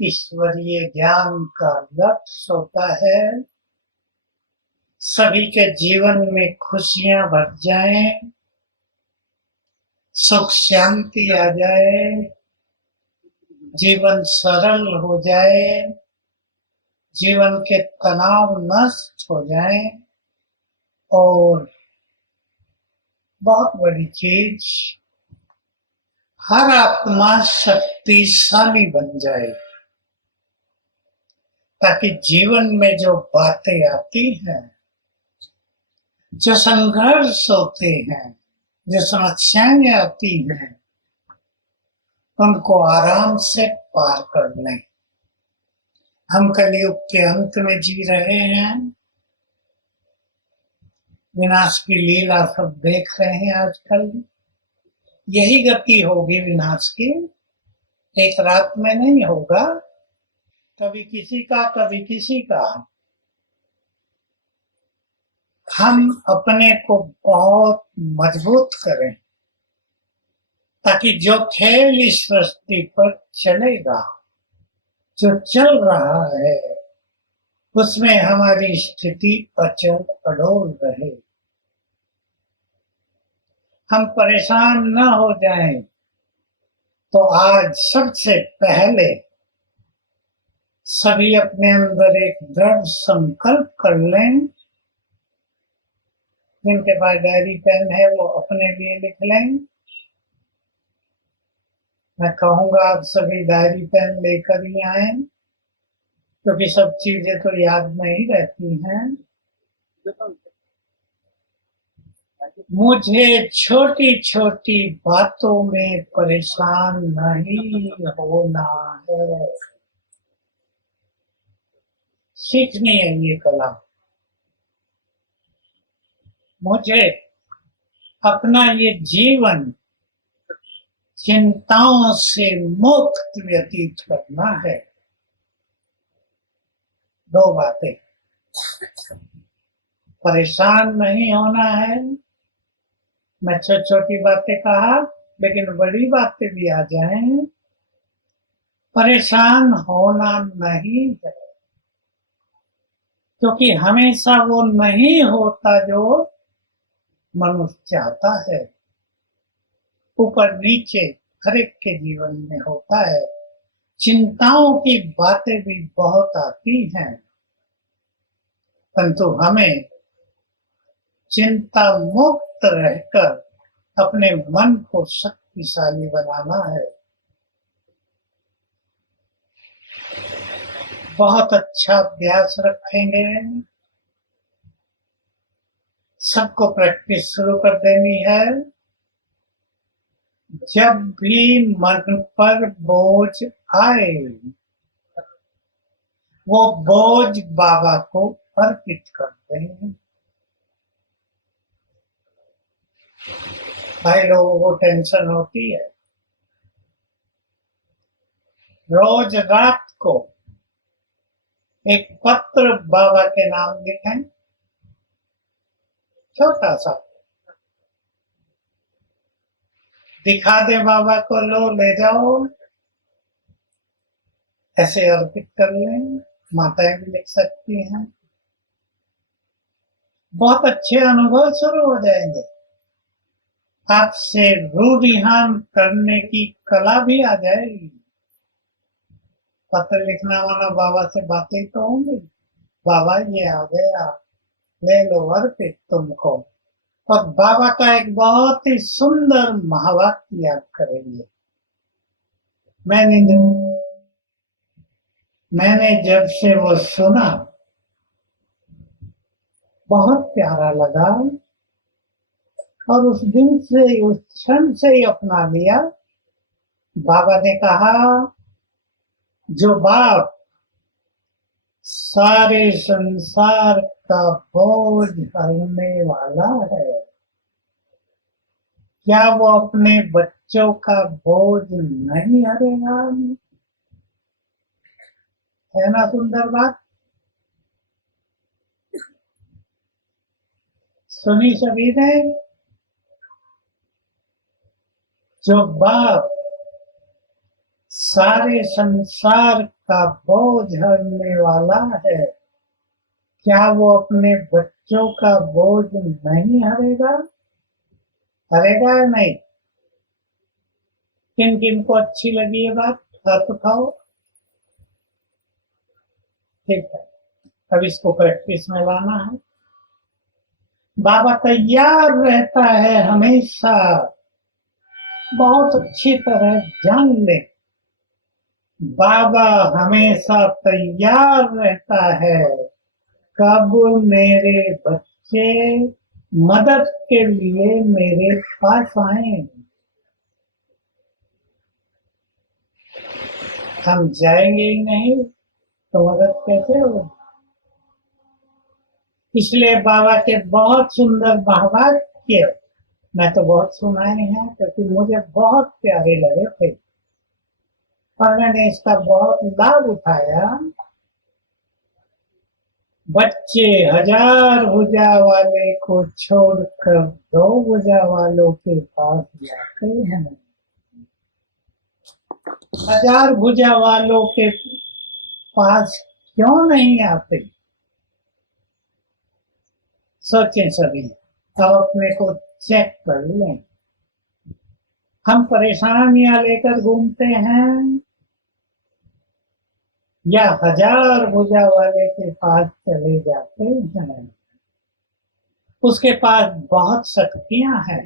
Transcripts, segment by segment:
ईश्वरीय ज्ञान का लक्ष्य होता है सभी के जीवन में खुशियां भर जाएं, सुख शांति आ जाए, जीवन सरल हो जाए, जीवन के तनाव नष्ट हो जाए और बहुत बड़ी चीज हर आत्मा शक्तिशाली बन जाए, ताकि जीवन में जो बातें आती हैं, जो संघर्ष होते हैं, जो समस्याएं आती हैं, उनको आराम से पार कर लें। हम कलयुग के अंत में जी रहे हैं, विनाश की लीला सब देख रहे हैं आजकल। यही गति होगी विनाश की, एक रात में नहीं होगा, कभी किसी का कभी किसी का। हम अपने को बहुत मजबूत करें ताकि जो खेल इस सृष्टि पर चलेगा, जो चल रहा है, उसमें हमारी स्थिति अचल अडोल रहे। हम परेशान न हो जाएं, तो आज सबसे पहले सभी अपने अंदर एक दृढ़ संकल्प कर लें। जिनके पास डायरी पेन है वो अपने लिए लिख लें। मैं कहूंगा आप सभी डायरी पेन लेकर ही आए, क्योंकि सब चीजें तो याद नहीं रहती हैं। मुझे छोटी छोटी बातों में परेशान नहीं होना है। सीखनी है ये कला। मुझे अपना ये जीवन चिंताओं से मुक्त व्यतीत करना है। दो बातें, परेशान नहीं होना है। मैं छोटी छोटी बातें कहा, लेकिन बड़ी बातें भी आ जाएं, परेशान होना नहीं है, क्योंकि हमेशा वो नहीं होता जो मनुष्य चाहता है। ऊपर नीचे हर एक के जीवन में होता है। चिंताओं की बातें भी बहुत आती हैं, परंतु हमें चिंता मुक्त रहकर अपने मन को शक्तिशाली बनाना है। बहुत अच्छा अभ्यास रखेंगे, सबको प्रैक्टिस शुरू कर देनी है। जब भी मन पर बोझ आए, वो बोझ बाबा को अर्पित कर दें। भाई लोगों को टेंशन होती है, रोज रात को एक पत्र बाबा के नाम लिखें, छोटा सा, दिखा दे बाबा को, लो ले जाओ, ऐसे अर्पित कर लें। माताएं भी लिख सकती हैं। बहुत अच्छे अनुभव शुरू हो जाएंगे। आपसे रूढ़िहान करने की कला भी आ जाएगी। पत्र लिखना वाला बाबा से बातें तो होंगी, बाबा ये आ गया, ले लो अर्पित तुमको। और बाबा का एक बहुत ही सुंदर महावाक्य याद करेंगे। मैंने जब से वो सुना, बहुत प्यारा लगा, और उस दिन से, उस क्षण से ही अपना लिया। बाबा ने कहा, जो बाप सारे संसार का बोझ हरने वाला है, क्या वो अपने बच्चों का बोझ नहीं हरेगा? है ना सुंदर बात? सुनी सभी ने? जो बाप सारे संसार का बोझ हरने वाला है, क्या वो अपने बच्चों का बोझ नहीं हरेगा? हरेगा या नहीं? किन किन को अच्छी लगी ये बात, हाथ उठाओ। ठीक है, अब इसको प्रैक्टिस में लाना है। बाबा तैयार रहता है हमेशा, बहुत अच्छी तरह जान ले, बाबा हमेशा तैयार रहता है कब मेरे बच्चे मदद के लिए मेरे पास आए। हम जाएंगे ही नहीं तो मदद कैसे हो? इसलिए बाबा के बहुत सुंदर महावाक्य मैं तो बहुत सुनाए हैं, क्योंकि मुझे बहुत प्यारे लगे थे और मैंने इसका बहुत लाभ उठाया। बच्चे 1000 भुजा वाले को छोड़कर 2 भुजा वालों के पास जाते हैं। 1000 भुजा वालों के पास क्यों नहीं आते? सोचें सभी, अब अपने को चेक कर लें। हम परेशानियां लेकर घूमते हैं या 1000 भुजा वाले के पास चले जाते हैं? उसके पास बहुत शक्तियां हैं।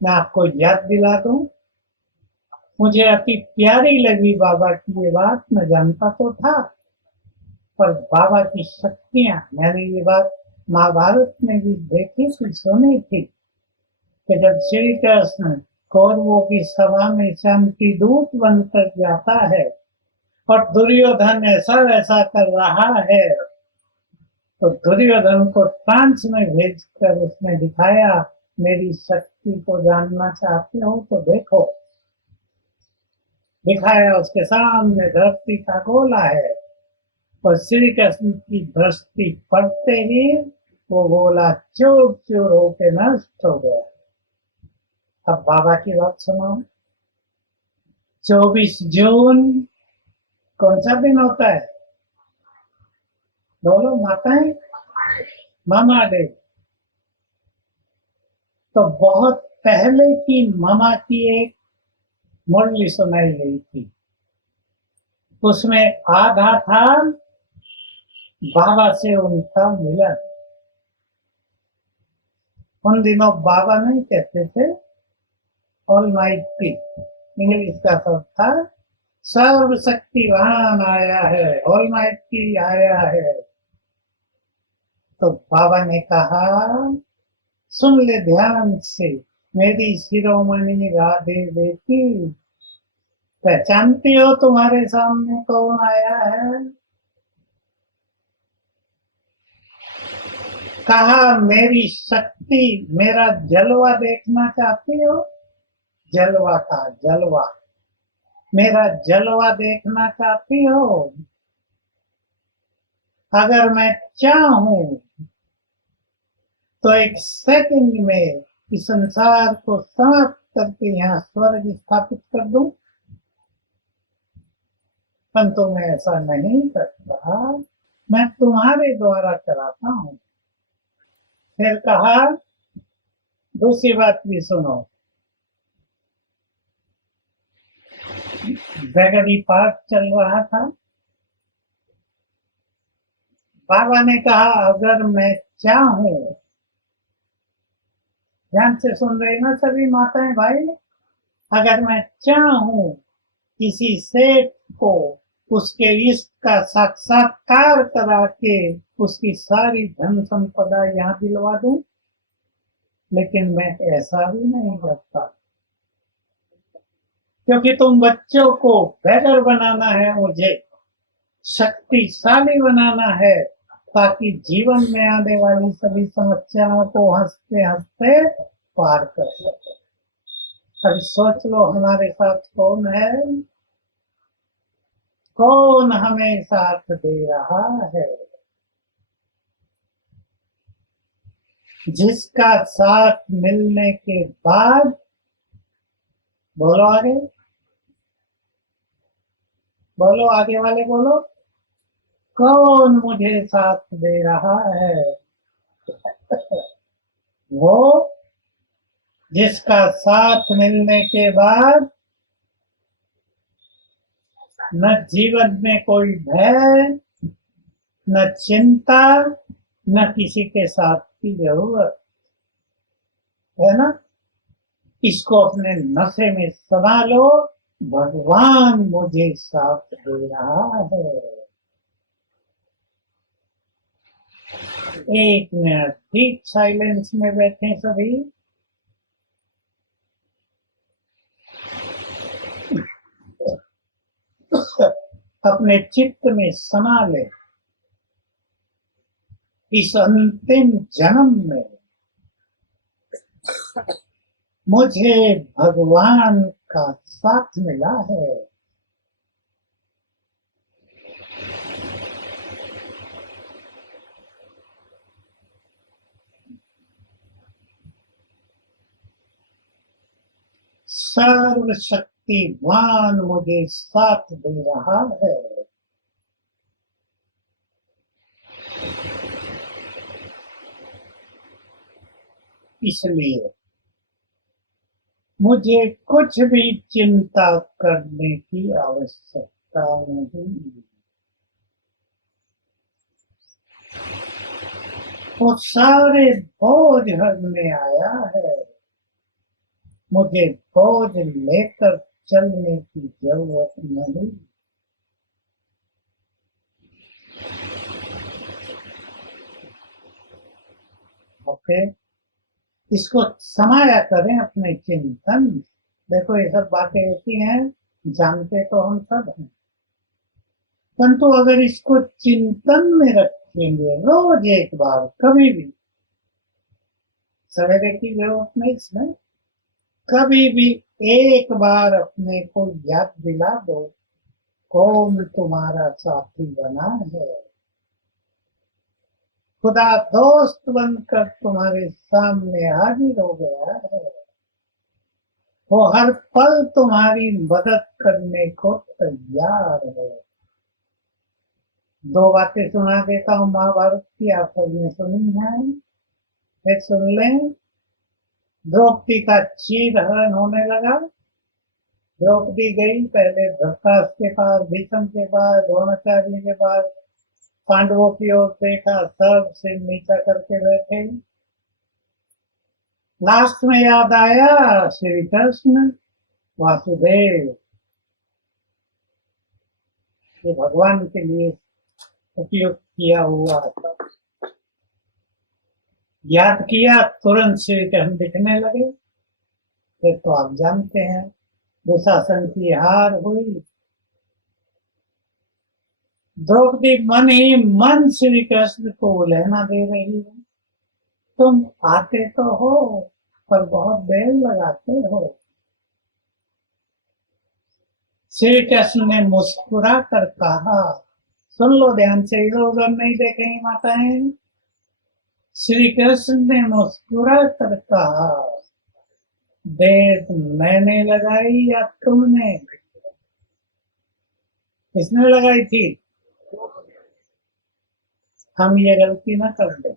मैं आपको याद दिला दूं, मुझे अति प्यारी लगी बाबा की ये बात। मैं जानता तो था, पर बाबा की शक्तियां, मैंने ये बात महाभारत में भी देखी थी, सुनी थी कि जब श्री कृष्ण कौरवों की सभा में शांति दूत बनकर जाता है और दुर्योधन ऐसा वैसा कर रहा है, तो दुर्योधन को ट्रांस में भेजकर उसने दिखाया, मेरी शक्ति को जानना चाहते हो तो देखो। दिखाया, उसके सामने धरती का गोला है और श्री कृष्ण की दृष्टि पड़ते ही वो गोला चूर चूर होकर नष्ट हो गया। अब बाबा की बात सुनो। 24 जून कौन सा दिन होता है? बोलो माताएं, मामा डे। तो बहुत पहले की मामा की एक मुरली सुनाई गई थी, उसमें आधा था बाबा से उनका मिलन। उन दिनों बाबा नहीं कहते थे ऑलमाइटी, इंग्लिश का शब्द था सर्वशक्तिवान आया है, ऑलमाइटी आया है। तो बाबा ने कहा, सुन ले ध्यान से मेरी शिरोमणि राधे बेटी, पहचानती हो तुम्हारे सामने कौन आया है? कहा, मेरी शक्ति, मेरा जलवा देखना चाहती हो? जलवा का जलवा, मेरा जलवा देखना चाहती हो? अगर मैं चाहूं तो एक सेकंड में इस संसार को समाप्त करके यहाँ स्वर्ग स्थापित कर दूं, परंतु मैं ऐसा नहीं करता, मैं तुम्हारे द्वारा कराता हूं। फिर कहा, दूसरी बात भी सुनो। बैगरी पार्क चल रहा था, बाबा ने कहा, अगर मैं चाहूं, ध्यान से सुन रहे ना सभी माताएं भाई, अगर मैं चाहूं किसी सेठ को उसके इष्ट का साक्षात्कार करा के उसकी सारी धन संपदा यहाँ दिलवा दूं, लेकिन मैं ऐसा भी नहीं करता, क्योंकि तुम बच्चों को बेहतर बनाना है, मुझे शक्तिशाली बनाना है, ताकि जीवन में आने वाली सभी समस्याओं को हंसते हंसते पार कर सके। अभी सोच लो हमारे साथ कौन है, कौन हमें साथ दे रहा है, जिसका साथ मिलने के बाद, बोलो आगे, बोलो, आगे वाले बोलो, कौन मुझे साथ दे रहा है? वो जिसका साथ मिलने के बाद न जीवन में कोई भय, न चिंता, न किसी के साथ की जरूरत है ना। इसको अपने नशे में समा लो, भगवान मुझे साथ दे रहा है। एक मिनट डीप साइलेंस में बैठे सभी। अपने चित्त में समा ले, इस अंतिम जन्म में मुझे भगवान का साथ मिला है। सर्वशक्तिमान मुझे साथ दे रहा है। इसलिए मुझे कुछ भी चिंता करने की आवश्यकता नहीं। वो सारे बोझ हरने आया है। मुझे बोझ लेकर चलने की जरूरत नहीं। ओके, इसको समाया करें अपने चिंतन। देखो, ये सब बातें ऐसी हैं, जानते तो हम सब हैं, परंतु अगर इसको चिंतन में रखेंगे रोज एक बार, कभी भी सवेरे की जरूरत नहीं इसमें, कभी भी एक बार अपने को याद दिला दो, कौन तुम्हारा साथी बना है। खुदा दोस्त बनकर तुम्हारे सामने हाजिर हो गया है। वो हर पल तुम्हारी मदद करने को तैयार है। दो बातें सुना देता हूँ महाभारत की, आप सबने सुनी है, फिर सुन लें। द्रौपदी का चीरहरण होने लगा। द्रौपदी गई पहले धृतराष्ट्र के पास, भीष्म के पास, द्रोणाचार्य के पास, पांडवों की ओर देखा, सब से नीचा करके बैठे। लास्ट में याद आया श्री कृष्ण वासुदेव, ये भगवान के लिए उपयोग किया हुआ था। याद किया, तुरंत श्री कृष्ण दिखने लगे। फिर तो आप जानते हैं, दुशासन की हार हुई। द्रौपदी मन ही मन श्री कृष्ण को लेना दे रही है, तुम आते तो हो पर बहुत देर लगाते हो। श्री कृष्ण ने मुस्कुरा कर कहा, सुन लो ध्यान से, इधर उधर नहीं देखेंगे माताएं। श्री कृष्ण ने मुस्कुरा कर कहा, देर मैंने लगाई या तुमने? किसने लगाई थी? हम ये गलती ना कर दे।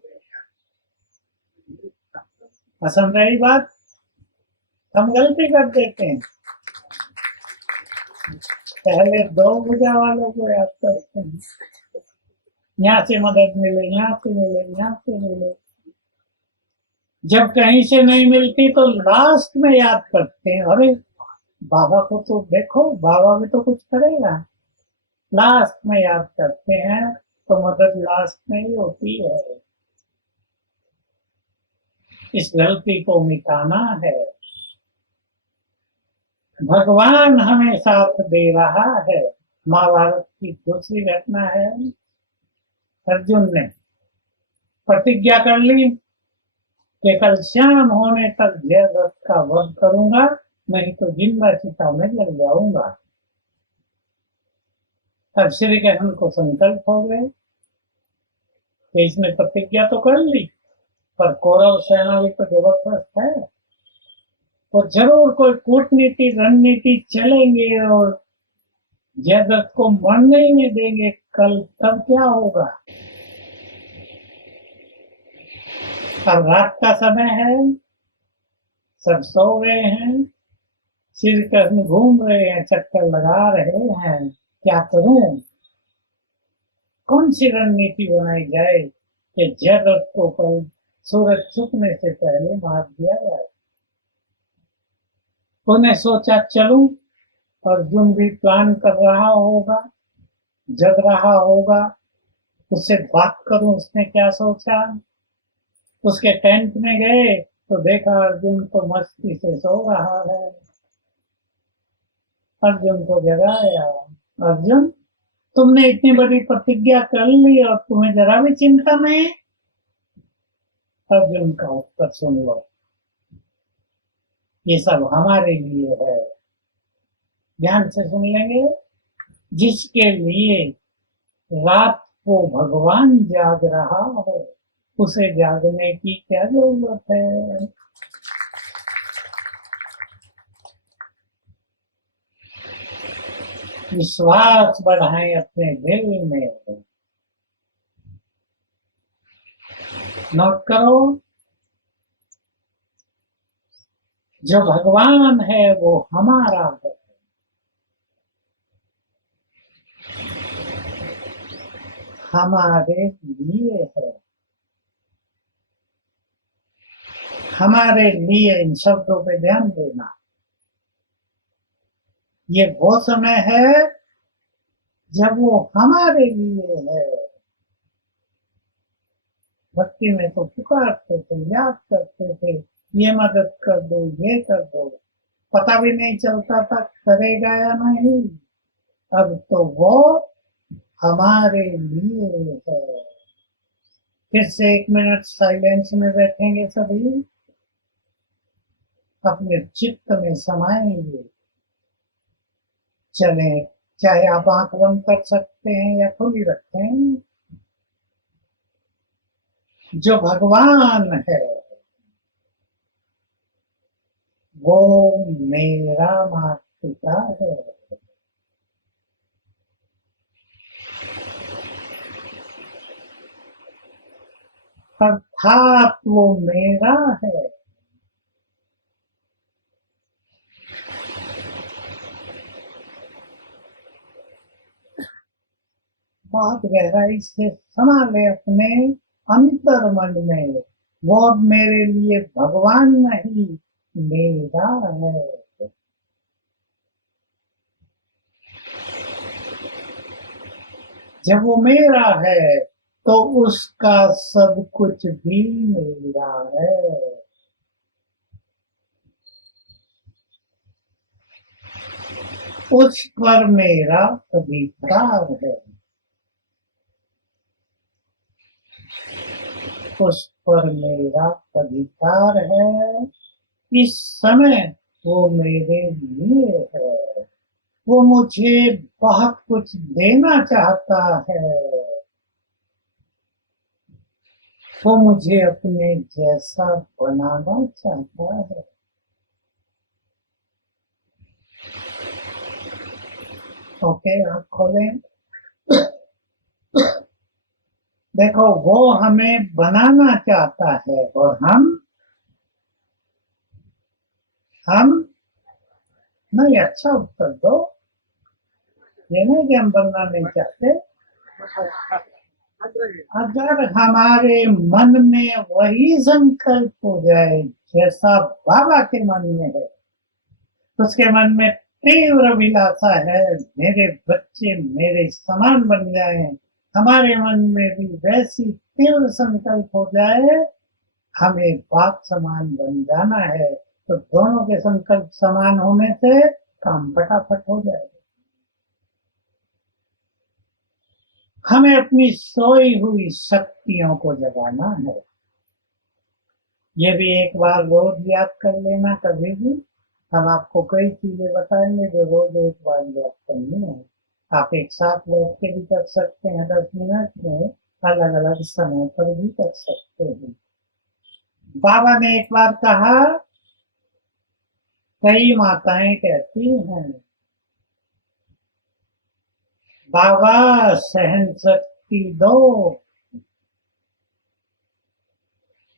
पसंद रही बात, हम गलती कर देते हैं, पहले दो भुजा वालों को याद करते हैं, यहाँ से मदद मिले, यहाँ से मिले, यहाँ से मिले। जब कहीं से नहीं मिलती तो लास्ट में याद करते हैं, अरे बाबा को तो देखो, बाबा भी तो कुछ करेगा। लास्ट में याद करते हैं तो मदद लास्ट में ही होती है। इस गलती को मिटाना है। भगवान हमें साथ दे रहा है। महाभारत की दूसरी घटना है, अर्जुन ने प्रतिज्ञा कर ली कि कल शाम होने तक जयद्रथ का वध करूंगा, नहीं तो जिंदा चिता में लग जाऊंगा। तब श्री कृष्ण को संकल्प हो गए कि इसने प्रतिज्ञा तो कर ली, पर कौरव सेना भी तो जबरदस्त है, तो जरूर कोई कूटनीति रणनीति चलेंगे और जगत को मरने ही नहीं देंगे कल, तब क्या होगा? अब रात का समय है, सब सो गए हैं, श्री कृष्ण घूम रहे हैं, चक्कर लगा रहे हैं, क्या करूं? कौन सी रणनीति बनाई जाए कि जगत को कल सूरज छुपने से पहले मार दिया जाए? उन्हें सोचा चलूं, अर्जुन भी प्लान कर रहा होगा, जग रहा होगा, उससे बात करूं उसने क्या सोचा। उसके टेंट में गए तो देखा अर्जुन तो मस्ती से सो रहा है। अर्जुन को जगाया, अर्जुन तुमने इतनी बड़ी प्रतिज्ञा कर ली और तुम्हें जरा भी चिंता नहीं? अर्जुन का उत्तर सुन लो, ये सब हमारे लिए है। ध्यान से सुन लेंगे। जिसके लिए रात को भगवान जाग रहा हो, उसे जागने की क्या जरूरत है? विश्वास बढ़ाएं अपने दिल में। नोट करो, जो भगवान है वो हमारा है। हमारे लिए है, हमारे लिए। इन शब्दों पे ध्यान देना। ये वो समय है जब वो हमारे लिए है। भक्ति में तो पुकारते थे, याद करते थे, ये मदद कर दो, ये कर दो, पता भी नहीं चलता था करेगा या नहीं। अब तो वो हमारे लिए है। फिर से 1 मिनट साइलेंस में बैठेंगे सभी, अपने चित्त में समाएंगे। चले, चाहे आप आंख बंद कर सकते हैं या खुली रखें। जो भगवान है वो मेरा माता पिता है। अर्थात वो मेरा है। बहुत गहराई से समा ले अपने अंतर मन में, वो मेरे लिए भगवान नहीं, मेरा है। जब वो मेरा है तो उसका सब कुछ भी मेरा है। उस पर मेरा अधिकार है, उस पर मेरा अधिकार है। इस समय वो मेरे लिए है। वो मुझे बहुत कुछ देना चाहता है। वो मुझे अपने जैसा बनाना चाहता है। ओके, आप खोलें। देखो, वो हमें बनाना चाहता है और हम नहीं। अच्छा उत्तर दो, ये नहीं कि हम बनना नहीं चाहते। अगर हमारे मन में वही संकल्प हो जाए जैसा बाबा के मन में है, उसके मन में तीव्र अभिलाषा है मेरे बच्चे मेरे समान बन जाएं, हमारे मन में भी वैसी तीव्र संकल्प हो जाए हमें बाप समान बन जाना है, तो दोनों के संकल्प समान होने से काम फटाफट हो जाएगा। हमें अपनी सोई हुई शक्तियों को जगाना है। ये भी एक बार रोज याद कर लेना। कभी भी हम आपको कई चीजें बताएंगे जो रोज एक बार याद करनी है। आप एक साथ बैठ के भी कर सकते हैं, 10 मिनट में अलग अलग समय पर भी कर सकते हैं। बाबा ने एक बार कहा, कई माताएं कहती हैं बाबा सहन शक्ति दो,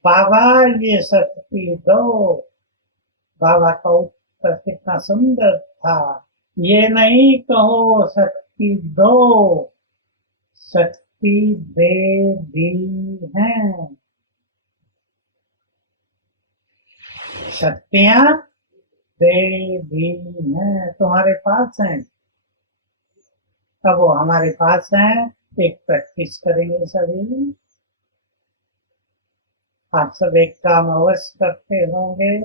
बाबा ये शक्ति दो। बाबा का उत्तर कितना सुंदर था, ये नहीं कहो शक्ति दो, शक्ति दे दी है। शक्तियां दे दी हैं, तुम्हारे पास हैं, अब वो हमारे पास हैं। एक प्रैक्टिस करेंगे सभी। आप सब एक काम अवश्य करते होंगे,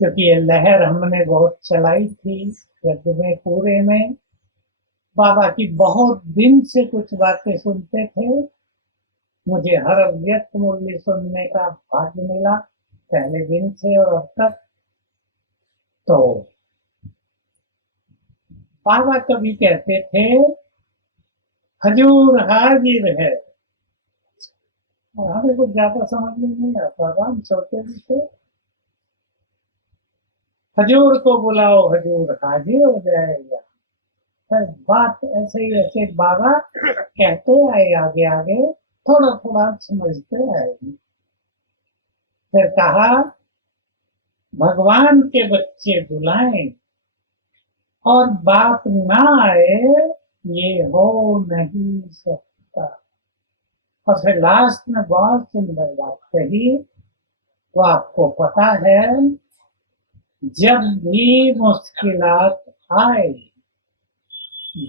क्योंकि ये लहर हमने बहुत चलाई थी यज्ञ में पूरे में। बाबा की बहुत दिन से कुछ बातें सुनते थे, मुझे हर व्यक्त मूल्य सुनने का भाग्य मिला पहले दिन से और अब तक। तो बाबा कभी कहते थे हजूर हाजिर है, हमें कुछ ज्यादा समझ में नहीं आता था, हम छोटे भी थे। हजूर को बुलाओ, हजूर हाजिर हो जाएगा। फिर बात ऐसे ही ऐसे बाबा कहते आए, आगे आगे थोड़ा थोड़ा समझते आए। फिर कहा भगवान के बच्चे बुलाएं और बाप ना आए, ये हो नहीं सकता। और फिर लास्ट में बहुत सुंदर बात कही, वो आपको पता है, जब भी मुश्किलात आए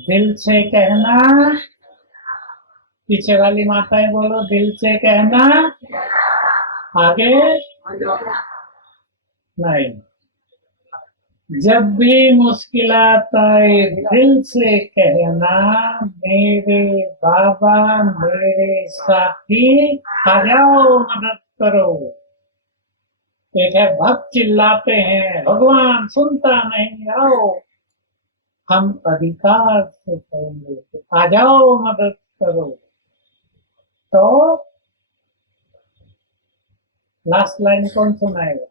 दिल से कहना, पीछे वाली माताएं बोलो, दिल से कहना, आगे नहीं। जब भी मुश्किलात आए दिल से कहना, मेरे बाबा मेरे साथी आ जाओ मदद करो। एक है भक्त चिल्लाते हैं भगवान सुनता नहीं, आओ हम अधिकार से कहेंगे आ जाओ मदद करो। तो लास्ट लाइन कौन सुनाएगा?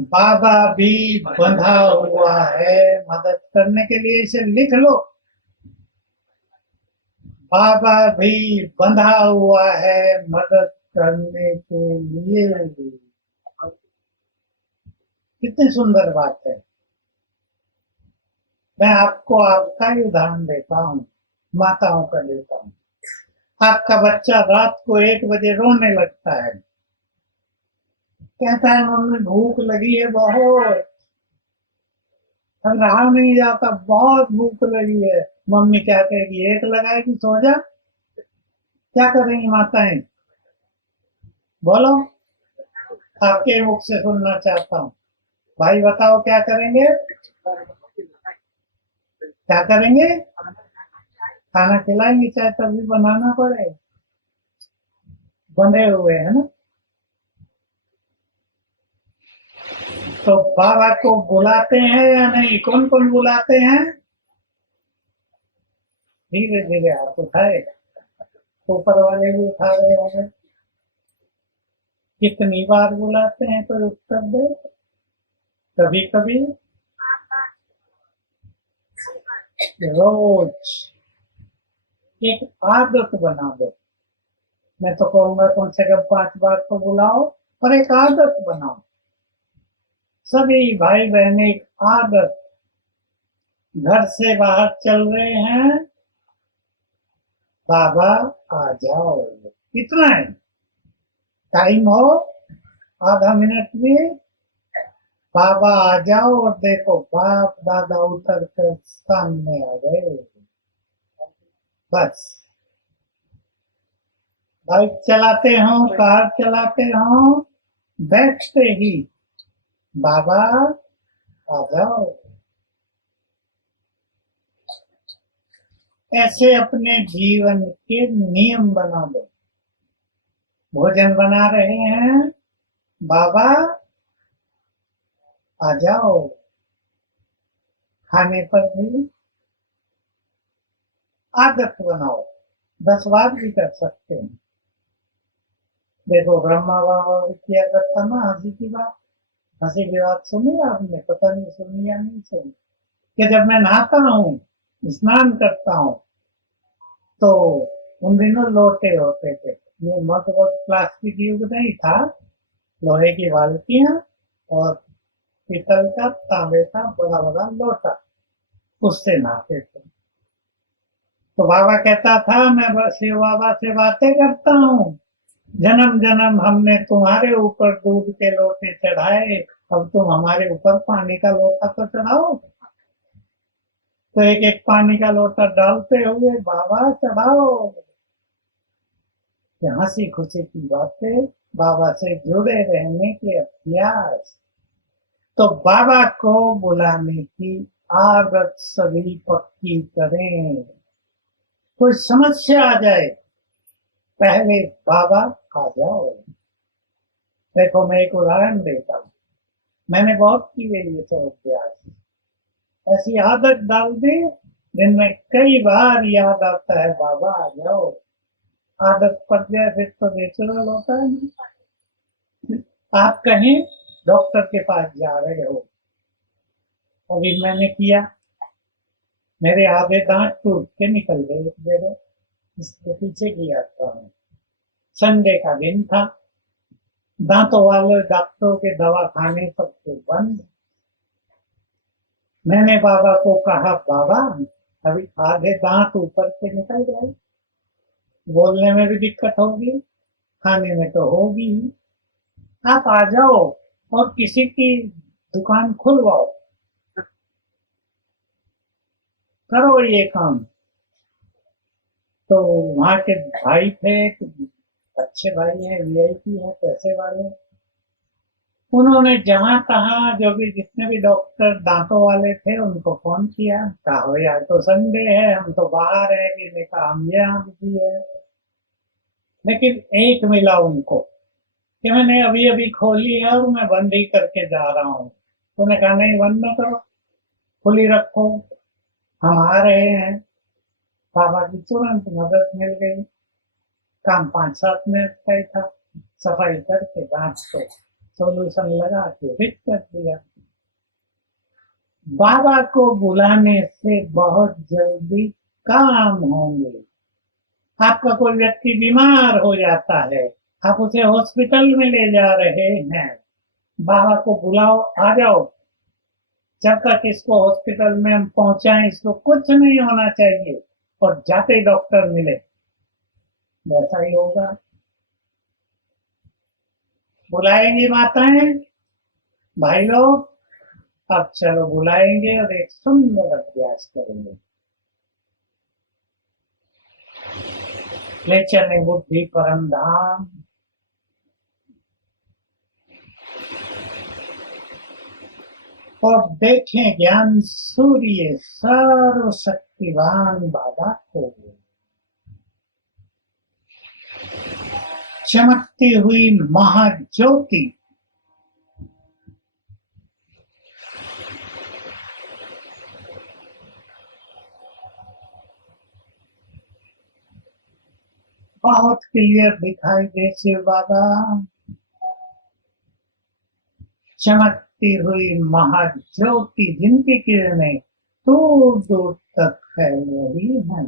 बाबा भी बंधा हुआ है मदद करने के लिए, इसे लिख लो। बाबा भी बंधा हुआ है मदद करने के लिए। कितनी सुंदर बात है। मैं आपको आपका ही उदाहरण देता हूँ, माताओं का देता हूँ। आपका बच्चा रात को 1 बजे रोने लगता है, कहता है मम्मी भूख लगी है बहुत, अब रहा नहीं जाता, बहुत भूख लगी है। मम्मी क्या कहेगी? 1 लगाएगी, सो जा। क्या करेंगी माताएं? बोलो, आपके मुख से सुनना चाहता हूँ। भाई बताओ क्या करेंगे? क्या करेंगे? खाना खिलाएंगे, चाहे तभी बनाना पड़े, बंधे हुए है ना। तो बाबा को बुलाते हैं या नहीं? कौन कौन बुलाते हैं? धीरे धीरे हाथ उठाए, ऊपर वाले भी उठा रहे होंगे। कितनी बार बुलाते हैं कोई उत्तर दे? कभी कभी, रोज। एक आदत बना दो। मैं तो कहूंगा कम से कम 5 बार तो बुलाओ, और एक आदत बनाओ। सभी भाई बहन एक आदत, घर से बाहर चल रहे हैं, बाबा आ जाओ, इतना है। टाइम हो आधा मिनट भी, बाबा आ जाओ, और देखो बाप दादा उतर कर सामने आ गए। बस बाइक चलाते हो, कार चलाते हो, बैठते ही बाबा आ जाओ। ऐसे अपने जीवन के नियम बना दो। भोजन बना रहे हैं, बाबा आ जाओ। खाने पर भी आदत बनाओ, 10 बार भी कर सकते हैं। देखो ब्रह्मा बाबा भी किया करता ना, हंसी की बात। हंसी की बात सुनी आपने, पता नहीं सुनी या नहीं सुनी, कि जब मैं नहाता हूँ, स्नान करता हूँ, तो उन दिनों लोटे होते थे, ये मग वग प्लास्टिक युग नहीं था, लोहे की बाल्टियां और पीतल का तांबे का बड़ा बड़ा लोटा, उससे नहाते थे। तो बाबा कहता था, मैं बस शिव बाबा से बातें करता हूँ, जन्म जन्म हमने तुम्हारे ऊपर दूध के लोटे चढ़ाए, अब तुम हमारे ऊपर पानी का लोटा तो चढ़ाओ। तो एक एक पानी का लोटा डालते हुए, बाबा चढ़ाओ। ये हंसी खुशी की बातें, बाबा से जुड़े रहने के अभ्यास। तो बाबा को बुलाने की आदत सभी पक्की करें। कोई समस्या आ जाए, पहले बाबा आ जाओ। देखो, मैं एक उदाहरण देता हूँ, मैंने बहुत की है ये सब अभ्यास। ऐसी आदत डाल दी, दिन में कई बार याद आता है, बाबा आ जाओ। आदत पड़ जाए फिर तो नेचुरल होता है नहीं। आप कहीं डॉक्टर के पास जा रहे हो, अभी मैंने किया, मेरे आधे दांत टूट के निकल गए एक जगह, इसके पीछे किया था मैं। संडे का दिन था, दांतों वाले डॉक्टरों के दवा खाने सबके बंद। मैंने बाबा को कहा, बाबा अभी आधे दांत ऊपर के निकल गए, बोलने में भी दिक्कत होगी, खाने में तो होगी ही, आप आ जाओ और किसी की दुकान खुलवाओ, करो ये काम। तो वहां के भाई थे, अच्छे भाई हैं, वीआईपी हैं, पैसे वाले। उन्होंने जहां तहां जो भी जितने भी डॉक्टर दांतों वाले थे उनको फोन किया, कहा भाई आज तो संडे है, हम तो बाहर है, किसी का हम यहाँ भी है। लेकिन एक मिला उनको, कि मैंने अभी अभी खोली है और मैं बंद ही करके जा रहा हूँ। उन्होंने कहा नहीं, बंद न करो, खुली रखो, हम आ रहे हैं। बाबा की तुरंत मदद मिल गई। काम 5-7 मिनट का ही था, सफाई करके दांत पे सोल्यूशन लगा के फिट कर दिया। बाबा को बुलाने से बहुत जल्दी काम होंगे। आपका कोई व्यक्ति बीमार हो जाता है, आप उसे हॉस्पिटल में ले जा रहे हैं, बाबा को बुलाओ, आ जाओ। जब तक इसको हॉस्पिटल में हम पहुंचाएं, इसको कुछ नहीं होना चाहिए, और जाते ही डॉक्टर मिले, वैसा ही होगा। बुलाएंगे माताएं, भाई लोग, अब चलो बुलाएंगे और एक सुंदर अभ्यास करेंगे। ले चले बुद्धि परम धाम, और देखें ज्ञान सूर्य सर्वशक्तिवान बाबा को चमकती हुई महाज्योति। बहुत क्लियर दिखाई दे शिव बाबा, चमकती हुई महाज्योति, जिनकी किरणें दूर दूर तक फैल रही हैं।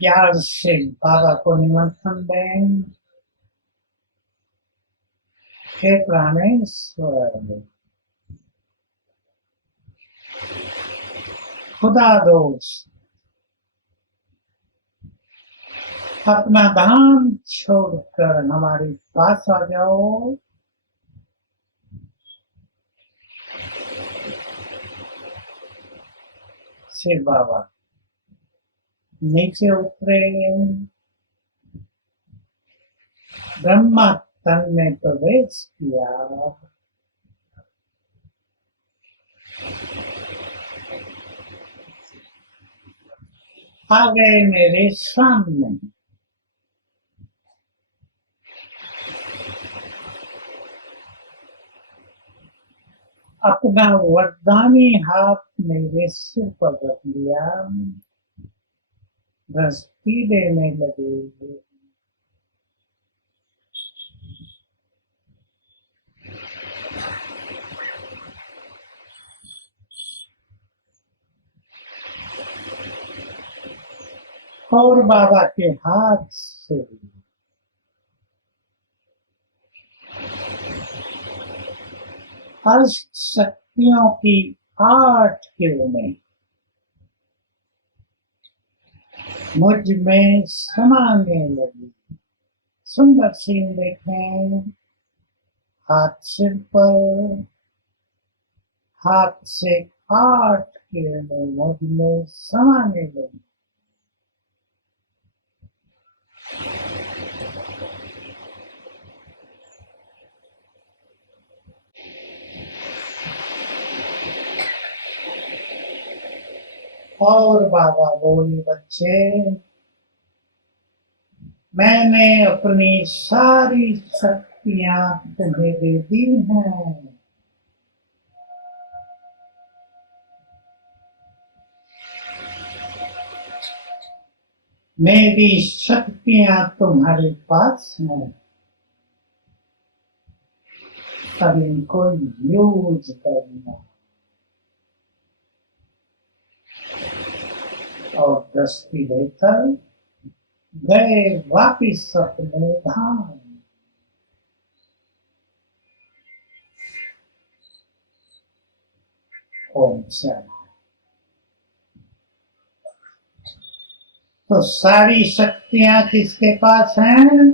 प्यार से बाबा को निमंत्रण दें। हे प्राणेश्वर, खुदा दोस्त, अपना धाम छोड़कर हमारे पास आ जाओ। शिव बाबा नीचे उतरे, ब्रह्मा तन में प्रवेश किया। आ गए मेरे सामने। अपना वरदानी हाथ मेरे सिर पर रख लिया। दृष्टि देने लगे। और बाबा के हाथ से अष्ट शक्तियों की 8 किरणें मुझ में समाने लगी। सुंदर सीन देखें, हाथ सिर पर, हाथ से 8 किरणें मुझ में समाने लगी। और बाबा बोले, बच्चे, मैंने अपनी सारी शक्तियां तुम्हें दे दी हैं। मेरी शक्तियां तुम्हारे पास हैं, अब इनको यूज करना। और दृष्टि देकर गए वापिस अपने धाम। ओम शांति। तो सारी शक्तियां किसके पास हैं?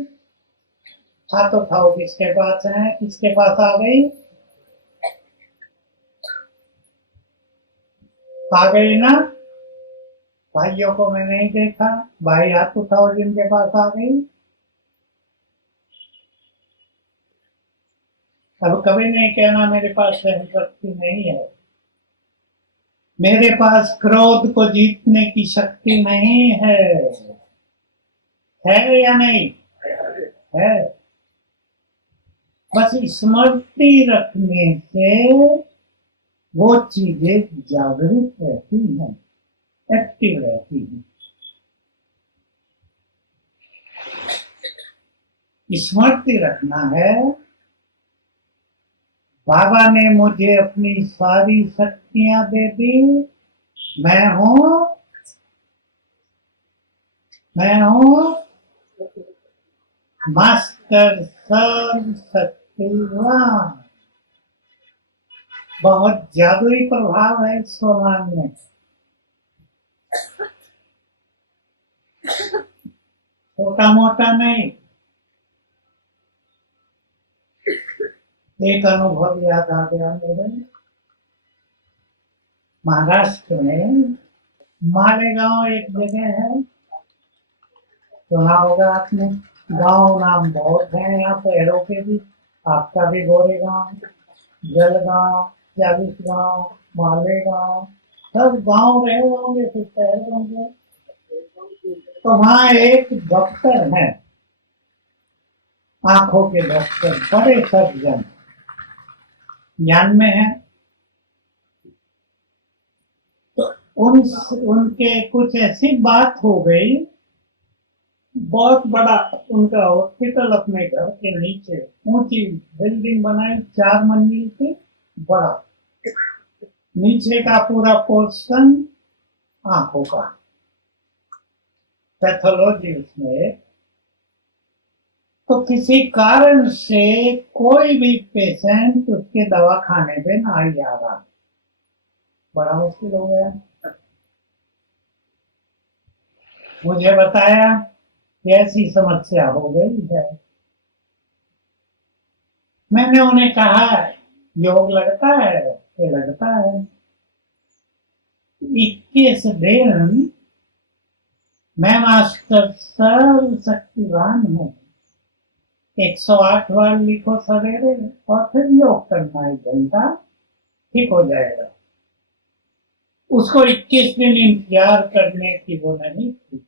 हाथ उठाओ, किसके पास है? किसके पास आ गई? आ गई ना? भाइयों को मैं नहीं देखा, भाई हाथ उठाओ जिनके पास आ गई। अब कभी नहीं कहना मेरे पास सहन शक्ति नहीं है। मेरे पास क्रोध को जीतने की शक्ति नहीं है या नहीं है? बस स्मृति रखने से वो चीजें जागृत रहती हैं, एक्टिव रहती हैं। स्मृति रखना है। बाबा ने मुझे अपनी सारी शक्तियां दे दी। मैं हूं मास्टर सर्व शक्तिवान। बहुत जादुई प्रभाव है इस स्वमान में। छोटा मोटा नहीं। एक अनुभव याद आ गया मेरे। महाराष्ट्र में मालेगांव एक जगह है, सुना होगा आपने। गांव नाम बहुत है यहाँ शहरों के भी। आपका भी गोरेगांव, जलगांव, चालीसगांव, मालेगांव, सब गांव रहे होंगे, फिर शहर होंगे। तो वहाँ एक डॉक्टर है, आंखों के डॉक्टर, बड़े सर्जन, ज्ञान में है। तो उनके कुछ ऐसी बात हो गई, बहुत बड़ा उनका हॉस्पिटल अपने घर के नीचे ऊंची बिल्डिंग बनाई, 4 मंजिल की, बड़ा। नीचे का पूरा पोर्शन आंखों का, पैथोलॉजी उसमें। तो किसी कारण से कोई भी पेशेंट उसके दवा खाने पे नहीं जा रहा, बड़ा मुश्किल हो गया। मुझे बताया ऐसी समस्या हो गई है। मैंने उन्हें कहा, योग लगता है? ये लगता है। 21 दिन मैं मास्टर सर्व शक्तिवान हूँ। 108 बार लिखो सवेरे और फिर योग करना 1 घंटा, ठीक हो जाएगा। उसको 21 दिन इंतजार करने की वो नहीं थी।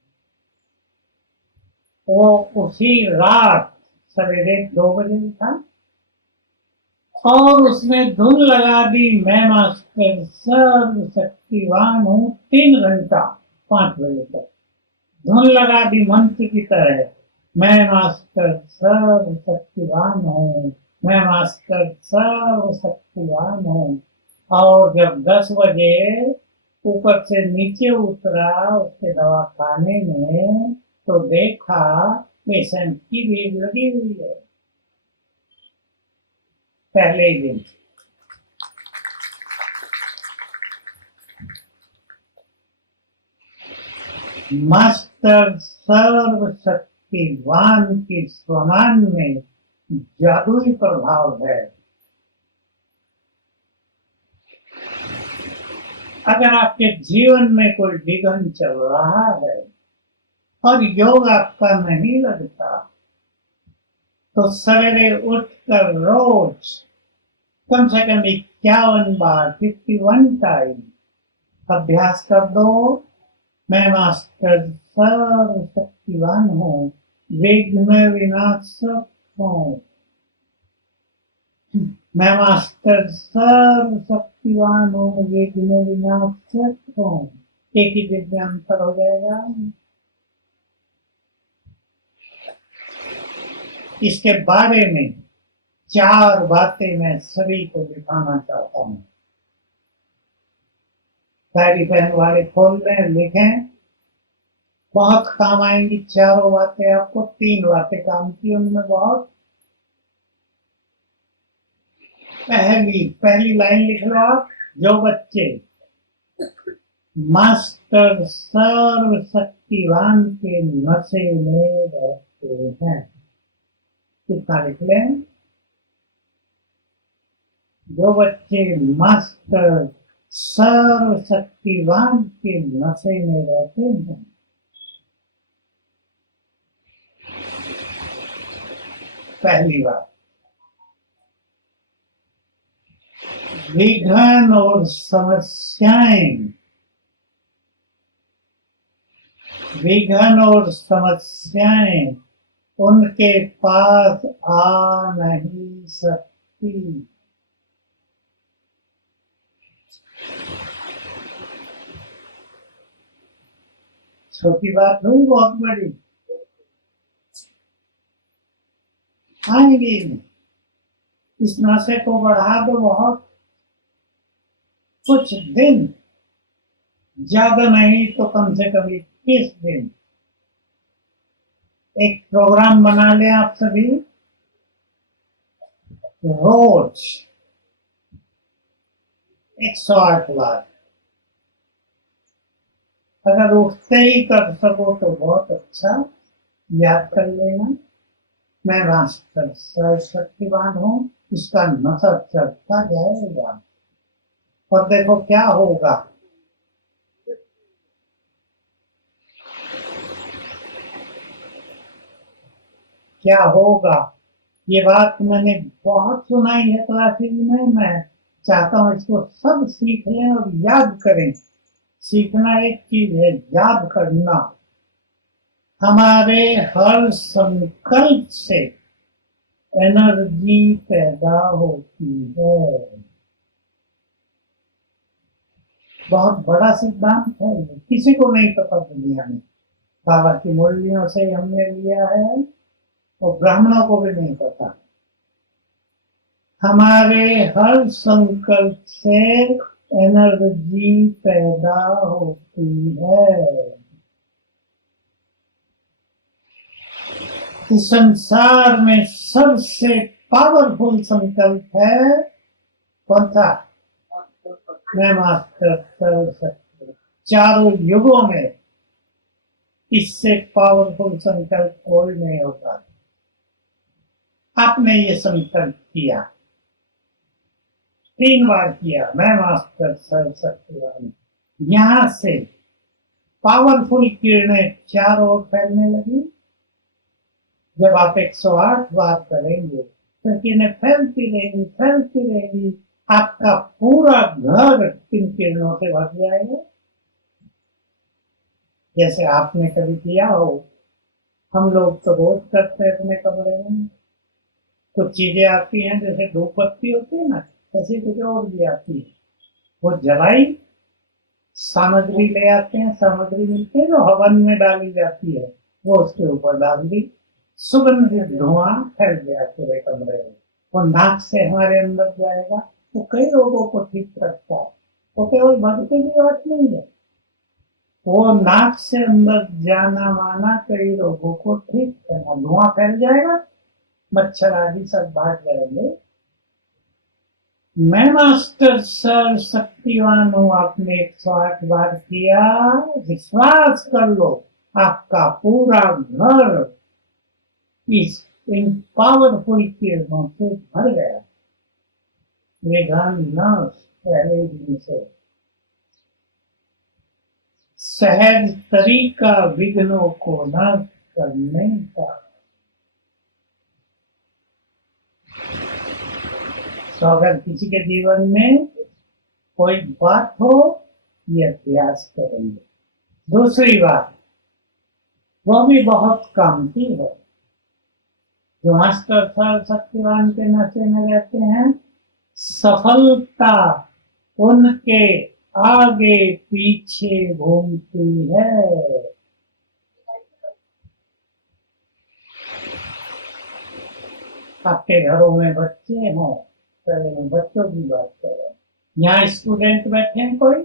वो उसी रात सवेरे 2 बजे उठा और उसने धुन लगा दी, मैं मास्टर सर्व शक्तिवान हूँ, 3 घंटा, 5 बजे तक धुन लगा दी मंत्र की तरह, मैं मास्टर सर्वशक्तिवान हूँ, मैं मास्टर सर्वशक्तिवान हूँ। और जब 10 बजे ऊपर से नीचे उतरा उसके दवा खाने में, तो देखा पेशेंट की भीड़ लगी हुई है पहले ही दिन। मास्टर सर्वशक्तिवान की स्वमान में जादुई प्रभाव है। अगर आपके जीवन में कोई विघ्न चल रहा है और योग आपका नहीं लगता, तो सवेरे उठकर रोज कम से कम 51 बार 51 टाइम अभ्यास कर दो। मैं मास्टर सर्वशक्तिवान हूँ, विघ्न विनाशक हूँ। मैं मास्टर सर्वशक्तिवान हूँ, विघ्न विनाशक हूँ। एक ही दिन में अंतर हो जाएगा। इसके बारे में 4 बातें मैं सभी को दिखाना चाहता हूँ। डायरी पेन वाले खोल लें, लिखें, बहुत काम आएंगी 4 बातें आपको। 3 बातें काम की उनमें बहुत। पहली लाइन लिख लो आप। जो बच्चे मास्टर सर्वशक्तिवान के नशे में रहते हैं, कितना लिख लें? जो बच्चे मास्टर सर्वशक्तिवान के नशे में रहते हैं। पहली बात, विघ्न और समस्याएं, विघ्न और समस्याएं उनके पास आ नहीं सकती। छोटी बात हुई, बहुत बड़ी आएंगी। इस नशे को बढ़ा दो बहुत, कुछ दिन, ज्यादा नहीं तो कम से कम 21 दिन एक प्रोग्राम बना लें आप सभी। रोज 108 बार, अगर उठते ही कर सको तो बहुत अच्छा। याद कर लेना, मैं मास्टर सर्वशक्तिवान हूँ, इसका नशा चढ़ता जाएगा। और देखो क्या होगा। क्या होगा, ये बात मैंने बहुत सुनाई है क्लासेज में। मैं चाहता हूँ इसको सब सीख लें और याद करें। सीखना एक चीज है, याद करना। हमारे हर संकल्प से एनर्जी पैदा होती है। बहुत बड़ा सिद्धांत है, किसी को नहीं पता दुनिया में। बाबा की मुरलियों से हमने लिया है और ब्राह्मणों को भी नहीं पता। हमारे हर संकल्प से एनर्जी पैदा होती है। इस संसार में सबसे पावरफुल संकल्प है कौन सा? मैं मास्टर सर्वशक्ति। चारों युगों में इससे पावरफुल संकल्प कोई नहीं होता। आपने ये संकल्प किया, 3 बार किया, मैं मास्टर सर्वशक्तिवान। यहां से पावरफुल किरणें चारों ओर फैलने लगी। जब आप 108 बार करेंगे तो किरणें फैलती रहेगी, फैलती रहेगी। आपका पूरा घर इन किरणों से भर जाएगा। जैसे आपने कभी किया हो, हम लोग तो रोज करते हैं अपने कमरे में। कुछ चीजें आती हैं, जैसे धूप बत्ती होती है ना, ऐसी कुछ और भी आती है। वो जलाई, सामग्री ले आते हैं, सामग्री मिलती है जो हवन में डाली जाती है, वो उसके ऊपर डाल दी, सुगंधित धुआं फैल गया पूरे कमरे में। वो नाक से हमारे अंदर जाएगा, वो कई रोगों को ठीक रखता है। वो केवल भक्ति की बात नहीं है, वो नाक से अंदर जाना माना कई रोगों को ठीक करना। धुआं फैल जाएगा, मच्छर आदि सब भाग जाएंगे। मैं मास्टर सर शक्तिवान हूं, आपने 108 बार किया, विश्वास कर लो, आपका पूरा घर इस इन पावरफुल किरणों से भर गया। विघ्न न पहले दिन से सहज तरीका विघ्नों को नष्ट करने का। तो अगर किसी के जीवन में कोई बात हो, ये अभ्यास करेंगे। दूसरी बात, वो भी बहुत काम की है। जो मास्टर सर शक्तिवान के नशे में रहते हैं, सफलता उनके आगे पीछे घूमती है। आपके घरों में बच्चे हों, पहले बच्चों की बात करें। यहाँ स्टूडेंट बैठे हैं, कोई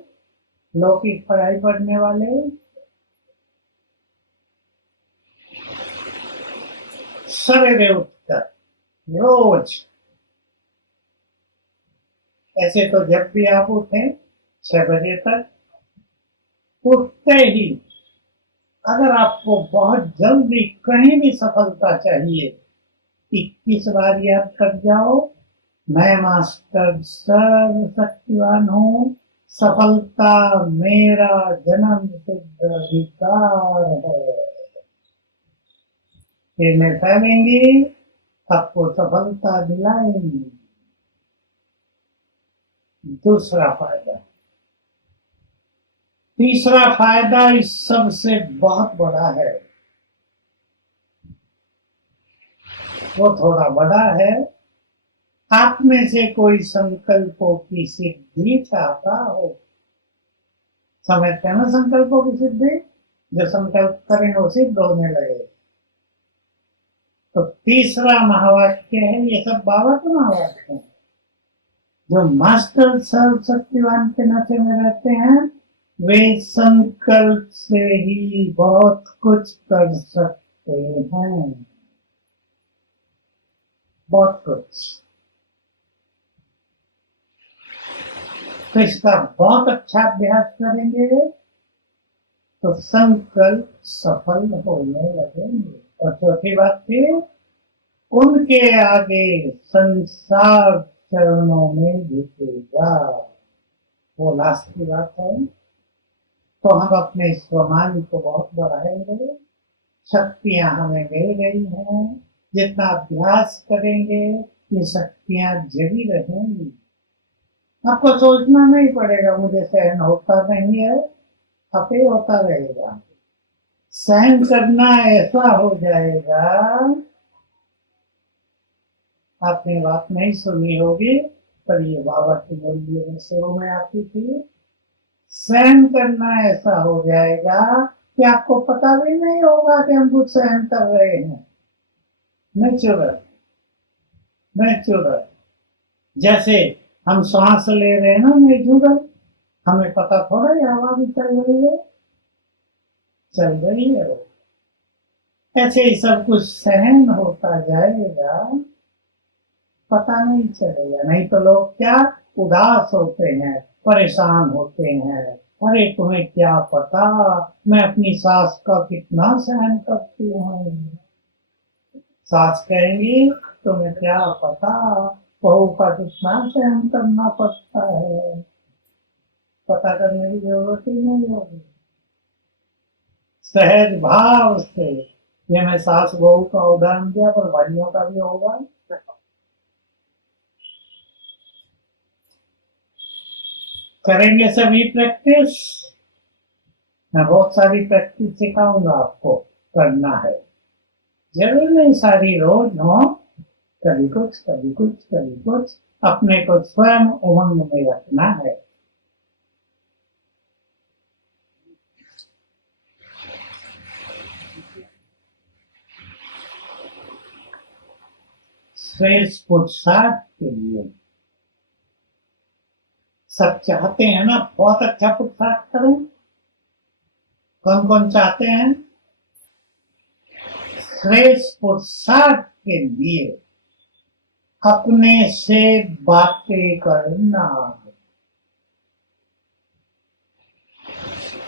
लौकिक पढ़ाई पढ़ने वाले, सवेरे उठकर रोज, ऐसे तो जब भी आप उठे 6 बजे तक, उठते ही अगर आपको बहुत जल्दी कहीं भी सफलता चाहिए, 21 बार याद कर जाओ, मैं मास्टर सर शक्तिवान हूँ, सफलता मेरा जन्म सिद्ध अधिकार है। किरणें फैलेंगी, आपको सफलता दिलाएंगी। दूसरा फायदा, तीसरा फायदा इस सबसे बहुत बड़ा है, वो थोड़ा बड़ा है। आप में से कोई संकल्पों की सिद्धि चाहता हो, समझते हैं ना संकल्पों की सिद्धि, जो संकल्प करें वो सिद्ध होने लगे। तो तीसरा महावाक्य है, ये सब बाबा के महावाक्य हैं। जो मास्टर सर्व शक्तिवान के नाते में रहते हैं, वे संकल्प से ही बहुत कुछ कर सकते हैं, बहुत कुछ। तो इसका बहुत अच्छा अभ्यास करेंगे तो संकल्प सफल होने लगेंगे। और चौथी बात थी, उनके आगे संसार चरणों में झुकेगा। वो लास्ट की बात है। तो हम अपने स्वमान को बहुत बढ़ाएंगे, शक्तियां हमें मिल गई हैं, जितना अभ्यास करेंगे ये शक्तियां जगी रहेंगी। आपको सोचना नहीं पड़ेगा मुझे सहन होता नहीं है, आपे होता रहेगा। सहन करना ऐसा हो जाएगा, आपने बात नहीं सुनी होगी, पर ये बाबा की मूल्य में शुरू में आती थी। सहन करना ऐसा हो जाएगा कि आपको पता भी नहीं होगा कि हम कुछ सहन कर रहे हैं। Natural, natural. जैसे हम सांस ले रहे हैं ना, नेचुरल, हमें पता थोड़ा है हवा भी चल रही है, चल रही है वो। ऐसे ही सब कुछ सहन होता जाएगा, पता नहीं चलेगा। नहीं तो लोग क्या उदास होते हैं, परेशान होते हैं, अरे तुम्हें क्या पता मैं अपनी सास का कितना सहन करती हूँ। सास कहेंगी तुम्हें क्या पता बहू का कितना सहन करना पड़ता है। पता करने की जरूरत ही नहीं होगी, सहज भाव से। ये मैं सास बहू का उदाहरण दिया, पर भाइयों का भी होगा। करेंगे सभी प्रैक्टिस। मैं बहुत सारी प्रैक्टिस सिखाऊंगा आपको, करना है। जरूर नहीं सारी रोज हो, कभी कुछ कभी कुछ कभी कुछ, अपने को स्वयं उमंग में रखना है। श्रेष्ठ पुरुषार्थ के लिए। सब चाहते हैं ना बहुत अच्छा पुरुषार्थ करें। कौन कौन चाहते हैं? श्रेष्ठ पुरुषार्थ के लिए अपने से बातें करना,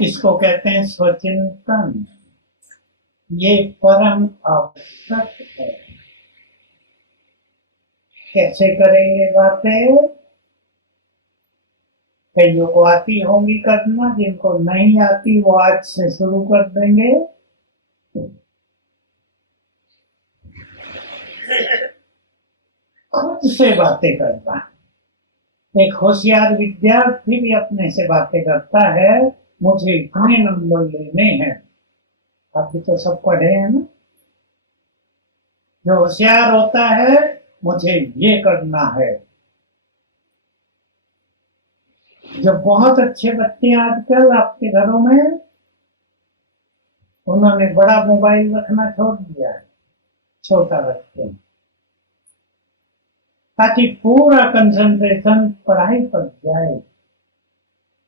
इसको कहते हैं स्वचिंतन। ये परम आवश्यक है। कैसे करेंगे बातें? कईयों को आती होंगी करना, जिनको नहीं आती वो आज से शुरू कर देंगे। खुद से बातें करना। एक होशियार विद्यार्थी भी अपने से बातें करता है, मुझे इतने नंबर लेने हैं। आप भी तो सब पढ़े हैं ना। जो होशियार होता है, मुझे ये करना है। जो बहुत अच्छे बच्चे आजकल आपके घरों में, उन्होंने बड़ा मोबाइल रखना छोड़ दिया है, छोटा रखते हैं, ताकि पूरा कंसंट्रेशन पढ़ाई पर जाए।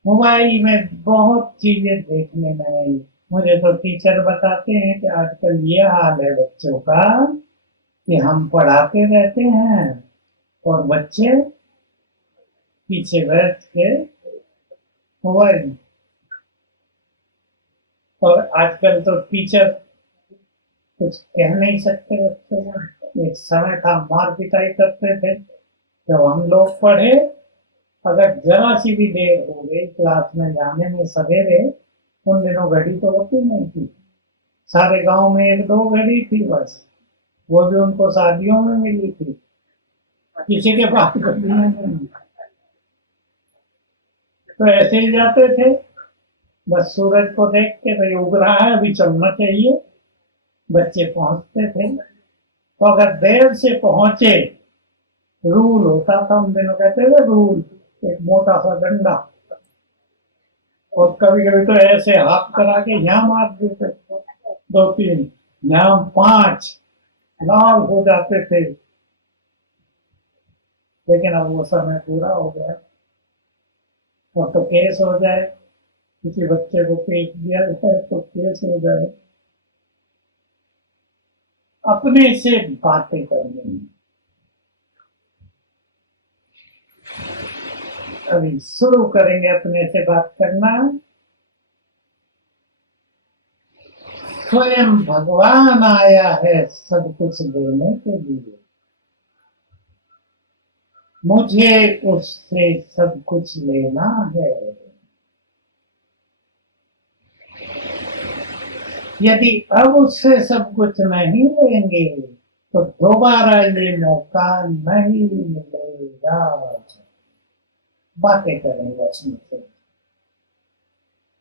मोबाइल में बहुत चीजें देखने में आई। मुझे तो टीचर बताते हैं कि आजकल ये हाल है बच्चों का कि हम पढ़ाते रहते हैं और बच्चे पीछे बैठ के मोबाइल। और आजकल तो टीचर कुछ कह नहीं सकते बच्चों को। एक समय था मार पिटाई करते थे जब हम लोग पढ़े। अगर जरा सी भी देर हो गई क्लास में जाने में सवेरे, उन दिनों घड़ी तो होती नहीं थी, सारे गांव में एक दो घड़ी थी बस, वो भी उनको शादियों में मिली थी, किसी के पास घड़ी नहीं। तो ऐसे ही जाते थे, बस सूरज को देख के भाई उग रहा है अभी चलना चाहिए, बच्चे पहुंचते थे। तो अगर देर से पहुंचे, रूल होता था उन दिनों, कहते थे रूल, एक मोटा सा डंडा, और कभी कभी तो ऐसे हाथ करा के यहाँ मार देते, दो तीन, यहाँ 5 लाल हो जाते थे। लेकिन अब वो समय पूरा हो गया। अब तो केस हो जाए, किसी बच्चे को पेश दिया जाए तो केस हो जाए। अपने से बातें करनी। अभी शुरू करेंगे अपने से बात करना। स्वयं भगवान आया है सब कुछ देने के लिए, मुझे उससे सब कुछ लेना है। यदि अब उससे सब कुछ नहीं लेंगे तो दोबारा ये मौका नहीं मिलेगा। बातें करेंगे अपने से।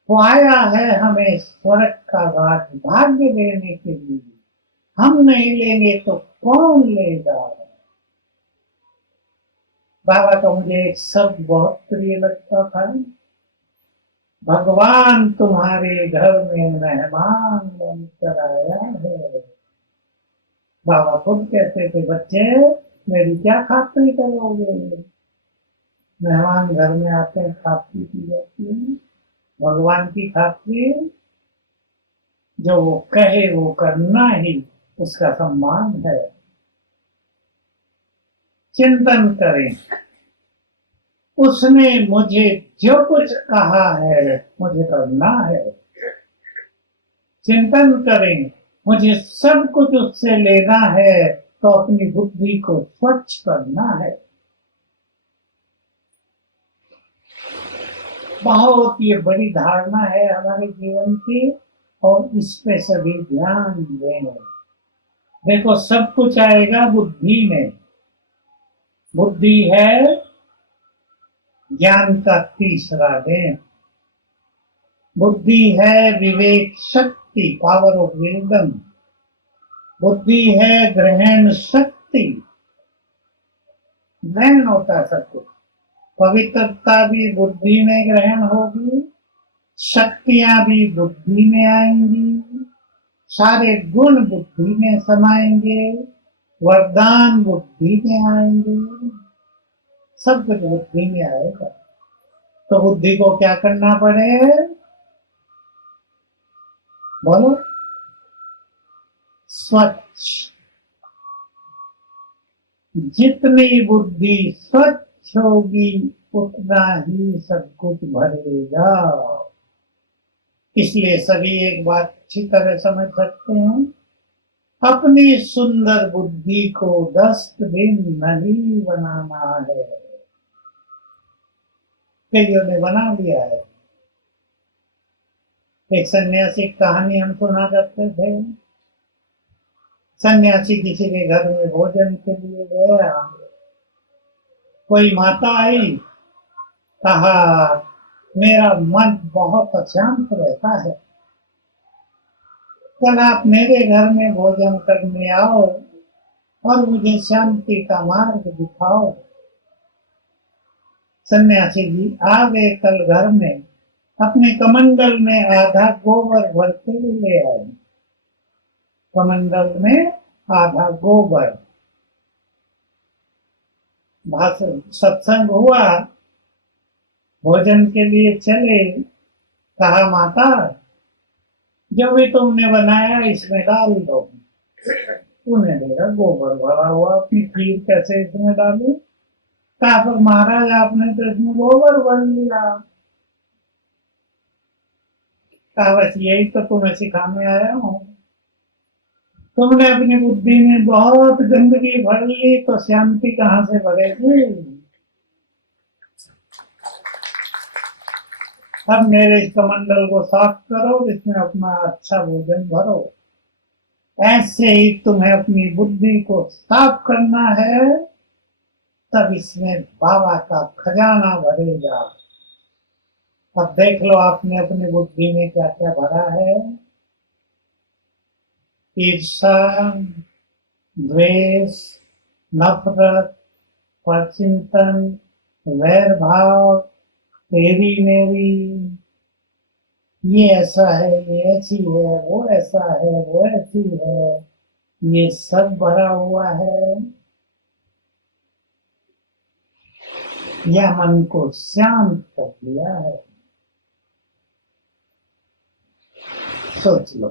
वो आया है हमें स्वर्ग का राज भाग्य देने के लिए, हम नहीं लेंगे तो कौन लेगा। बाबा का मुझे एक शब्द बहुत प्रिय लगता था, भगवान तुम्हारे घर में मेहमान बनकर आया है। बाबा खुद कहते थे, बच्चे मेरी क्या खातिरी करोगे। मेहमान घर में आते हैं, खातिरी की जाती है। भगवान की खातिरी, जो वो कहे वो करना ही उसका सम्मान है। चिंतन करें, उसने मुझे जो कुछ कहा है मुझे करना है। चिंतन करें, मुझे सब कुछ उससे लेना है तो अपनी बुद्धि को स्वच्छ करना है। बहुत ये बड़ी धारणा है हमारे जीवन की, और इस पे सभी ध्यान दें। देखो सब कुछ आएगा बुद्धि में। बुद्धि है ज्ञान का तीसरा देन। बुद्धि है विवेक शक्ति, पावर ऑफ विजडम। बुद्धि है ग्रहण शक्ति, ग्रहण होता है सब कुछ। पवित्रता भी बुद्धि में ग्रहण होगी, शक्तियां भी बुद्धि में आएंगी, सारे गुण बुद्धि में समाएंगे, वरदान बुद्धि में आएंगे, सब कुछ बुद्धि में आएगा। तो बुद्धि को क्या करना पड़े, बोलो, स्वच्छ। जितनी बुद्धि स्वच्छ होगी उतना ही सब कुछ भरेगा। इसलिए सभी एक बात अच्छी तरह समझ सकते हैं, अपनी सुंदर बुद्धि को डस्टबिन नहीं बनाना है। कईयों ने बना लिया है। एक सन्यासी कहानी हम सुना करते थे। सन्यासी किसी के घर में भोजन के लिए गया, कोई माता आई, कहा मेरा मन बहुत अशांत रहता है, कल आप मेरे घर में भोजन करने आओ और मुझे शांति का मार्ग दिखाओ। सन्यासी जी आ गए कल घर में, अपने कमंडल में आधा गोबर भर के ले आए। कमंडल में आधा गोबर। भाषण सत्संग हुआ, भोजन के लिए चले, कहा माता जो भी तुमने बनाया इसमें डाल दो। उन्हें देखा गोबर भरा हुआ, अपनी खीर कैसे इसमें डालू। कहा पर महाराज आपने तो इसमें गोबर भर लिया। कहा बस यही तो तुम्हें सिखाने आया हूँ, तुमने अपनी बुद्धि में बहुत गंदगी भर ली तो शांति कहाँ से भरेगी। अब मेरे इस कमंडल को साफ करो, इसमें अपना अच्छा भोजन भरो। ऐसे ही तुम्हें अपनी बुद्धि को साफ करना है, तब इसमें बाबा का खजाना भरेगा। अब देख लो आपने अपनी बुद्धि में क्या क्या भरा है। ईर्षा, द्वेष, नफरत, परचिंतन, वैर भाव, तेरी मेरी, ये ऐसा है, ये ऐसी है, वो ऐसा है, वो ऐसी है, ये सब भरा हुआ है। यह मन को शांत कर दिया है। सोच लो।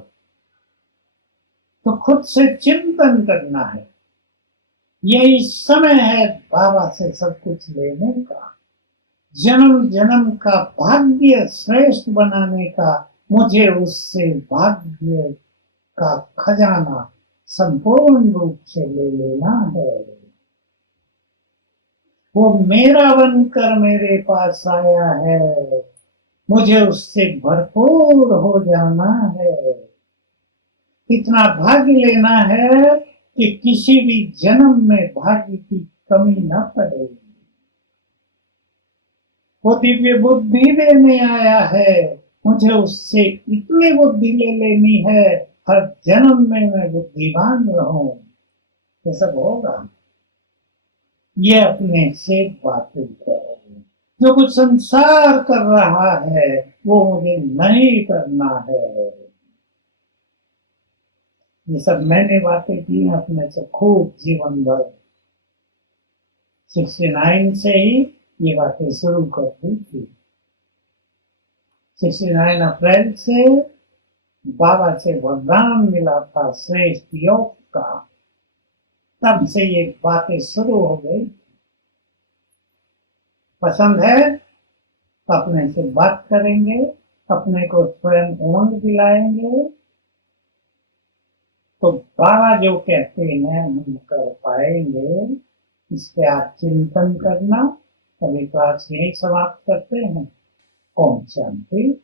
तो खुद से चिंतन करना है, यही समय है बाबा से सब कुछ लेने का, जन्म जन्म का भाग्य श्रेष्ठ बनाने का। मुझे उससे भाग्य का खजाना संपूर्ण रूप से ले लेना है। वो मेरा बनकर मेरे पास आया है, मुझे उससे भरपूर हो जाना है। इतना भाग्य लेना है कि किसी भी जन्म में भाग्य की कमी न पड़े। वो दिव्य बुद्धि देने आया है, मुझे उससे इतनी बुद्धि ले लेनी है हर जन्म में मैं बुद्धिमान रहूं। ये सब होगा। ये अपने से बातें करो। जो कुछ संसार कर रहा है वो मुझे नहीं करना है। ये सब मैंने बातें की अपने से खूब जीवन भर। 69 से ही ये बातें शुरू कर दी थी। 69 अप्रैल से बाबा से वरदान मिला था श्रेष्ठ योग का, तब से ये बातें शुरू हो गई। पसंद है अपने से बात करेंगे, अपने को स्वयं उमंग दिलाएंगे, तो बाबा जो कहते हैं हम कर पाएंगे। इस पे आप चिंतन करना। अभी क्लास यही समाप्त करते हैं। ओम शांति।